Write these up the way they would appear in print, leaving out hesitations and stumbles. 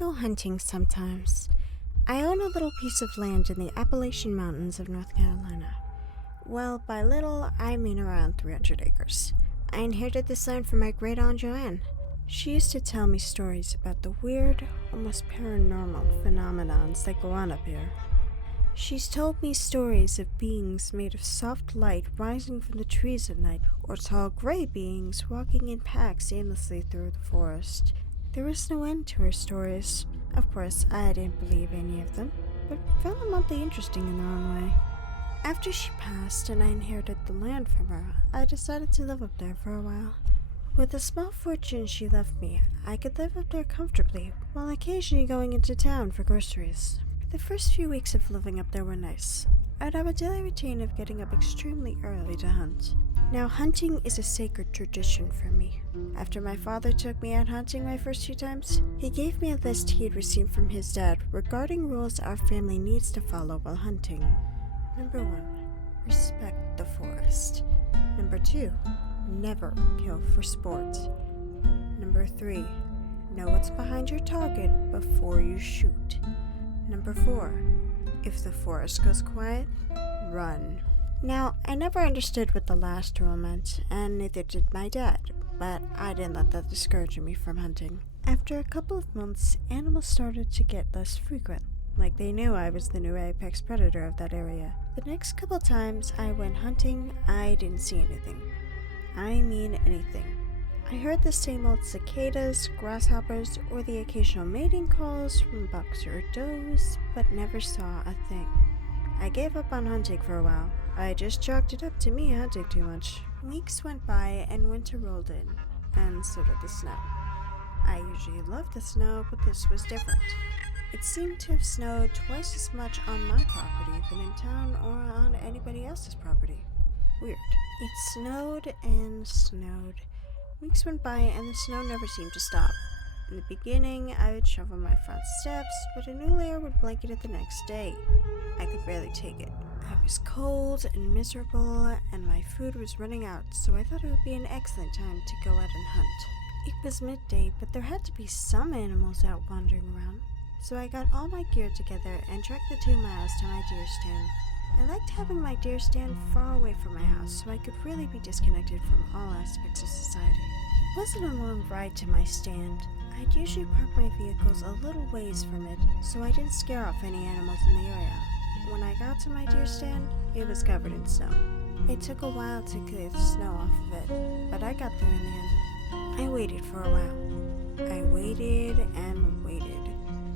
go hunting sometimes. I own a little piece of land in the Appalachian Mountains of North Carolina. Well, by little, I mean around 300 acres. I inherited this land from my great-aunt Joanne. She used to tell me stories about the weird, almost paranormal phenomenons that go on up here. She's told me stories of beings made of soft light rising from the trees at night, or tall gray beings walking in packs aimlessly through the forest. There was no end to her stories. Of course, I didn't believe any of them, but found them oddly interesting in their own way. After she passed and I inherited the land from her, I decided to live up there for a while. With the small fortune she left me, I could live up there comfortably, while occasionally going into town for groceries. The first few weeks of living up there were nice. I'd have a daily routine of getting up extremely early to hunt. Now, hunting is a sacred tradition for me. After my father took me out hunting my first few times, he gave me a list he had received from his dad regarding rules our family needs to follow while hunting. Number 1, respect the forest. Number 2, never kill for sport. Number 3, know what's behind your target before you shoot. Number 4, if the forest goes quiet, run. Now, I never understood what the last rule meant, and neither did my dad, but I didn't let that discourage me from hunting. After a couple of months, animals started to get less frequent, like they knew I was the new apex predator of that area. The next couple times I went hunting, I didn't see anything. I mean anything. I heard the same old cicadas, grasshoppers, or the occasional mating calls from bucks or does, but never saw a thing. I gave up on hunting for a while. I just chalked it up to me hunting too much. Weeks went by and winter rolled in, and so did the snow. I usually love the snow, but this was different. It seemed to have snowed twice as much on my property than in town or on anybody else's property. Weird. It snowed and snowed. Weeks went by and the snow never seemed to stop. In the beginning, I would shovel my front steps, but a new layer would blanket it the next day. I could barely take it. I was cold and miserable, and my food was running out, so I thought it would be an excellent time to go out and hunt. It was midday, but there had to be some animals out wandering around, so I got all my gear together and trekked the 2 miles to my deer stand. I liked having my deer stand far away from my house, so I could really be disconnected from all aspects of society. It wasn't a long ride to my stand. I'd usually park my vehicles a little ways from it, so I didn't scare off any animals in the area. When I got to my deer stand, it was covered in snow. It took a while to clear the snow off of it, but I got there in the end. I waited for a while. I waited and waited.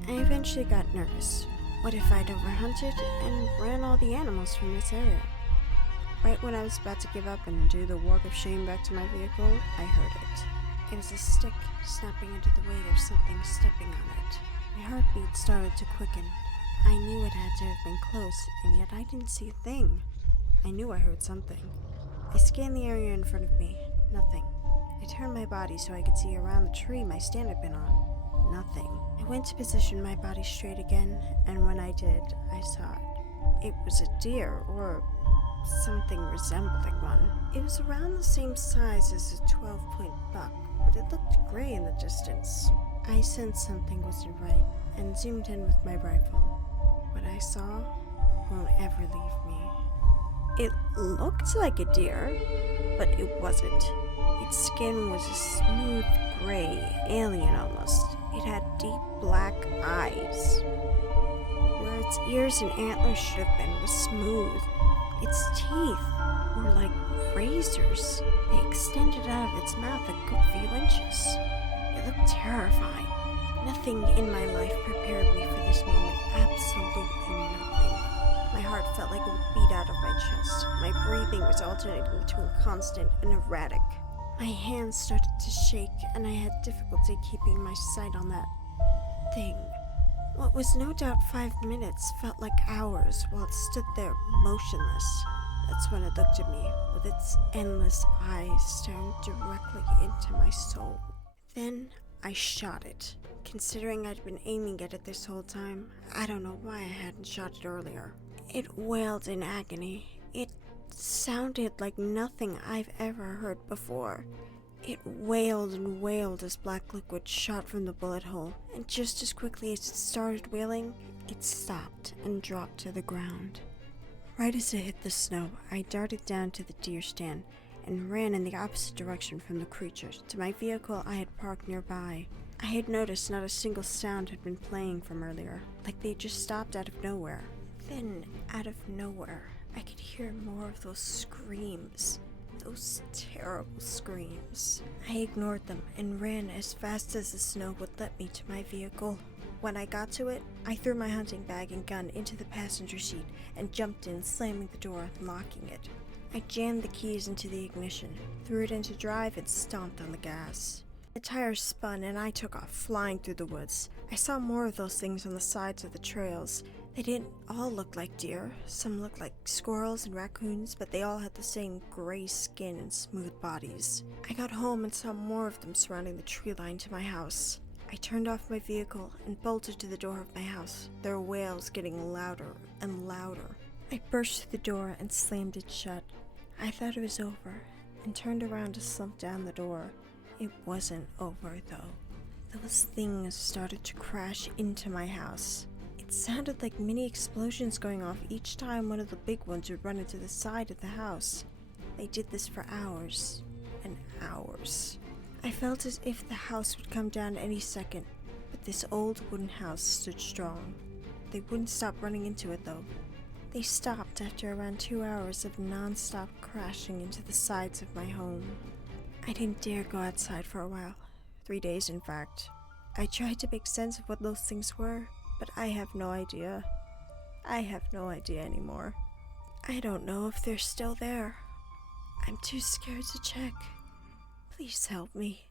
I eventually got nervous. What if I'd overhunted and ran all the animals from this area? Right when I was about to give up and do the walk of shame back to my vehicle, I heard it. It was a stick snapping into the weight of something stepping on it. My heartbeat started to quicken. I knew it had to have been close, and yet I didn't see a thing. I knew I heard something. I scanned the area in front of me. Nothing. I turned my body so I could see around the tree my stand had been on. Nothing. I went to position my body straight again, and when I did, I saw it. It was a deer, or something resembling one. It was around the same size as a 12-point buck, but it looked gray in the distance. I sensed something wasn't right, and zoomed in with my rifle. What I saw won't ever leave me. It looked like a deer, but it wasn't. Its skin was a smooth gray, alien almost. It had deep black eyes. Where its ears and antlers should have been was smooth. Its teeth were like razors. They extended out of its mouth a good few inches. It looked terrifying. Nothing in my life prepared me for this moment. Absolutely nothing. My heart felt like it would beat out of my chest. My breathing was alternating between constant and erratic. My hands started to shake, and I had difficulty keeping my sight on that thing. What was no doubt 5 minutes felt like hours while it stood there motionless. That's when it looked at me, with its endless eyes staring directly into my soul. Then I shot it. Considering I'd been aiming at it this whole time, I don't know why I hadn't shot it earlier. It wailed in agony. It sounded like nothing I've ever heard before. It wailed and wailed as black liquid shot from the bullet hole, and just as quickly as it started wailing, it stopped and dropped to the ground. Right as it hit the snow, I darted down to the deer stand and ran in the opposite direction from the creatures to my vehicle I had parked nearby. I had noticed not a single sound had been playing from earlier, like they just stopped out of nowhere. Then, out of nowhere, I could hear more of those screams. Those terrible screams. I ignored them and ran as fast as the snow would let me to my vehicle. When I got to it, I threw my hunting bag and gun into the passenger seat and jumped in, slamming the door and locking it. I jammed the keys into the ignition, threw it into drive, and stomped on the gas. The tires spun and I took off, flying through the woods. I saw more of those things on the sides of the trails. They didn't all look like deer. Some looked like squirrels and raccoons, but they all had the same gray skin and smooth bodies. I got home and saw more of them surrounding the tree line to my house. I turned off my vehicle and bolted to the door of my house, their wails getting louder and louder. I burst through the door and slammed it shut. I thought it was over and turned around to slump down the door. It wasn't over, though. Those things started to crash into my house. It sounded like mini explosions going off each time one of the big ones would run into the side of the house. They did this for hours and hours. I felt as if the house would come down any second, but this old wooden house stood strong. They wouldn't stop running into it, though. They stopped after around 2 hours of non-stop crashing into the sides of my home. I didn't dare go outside for a while. 3 days, in fact. I tried to make sense of what those things were, but I have no idea. I have no idea anymore. I don't know if they're still there. I'm too scared to check. Please help me.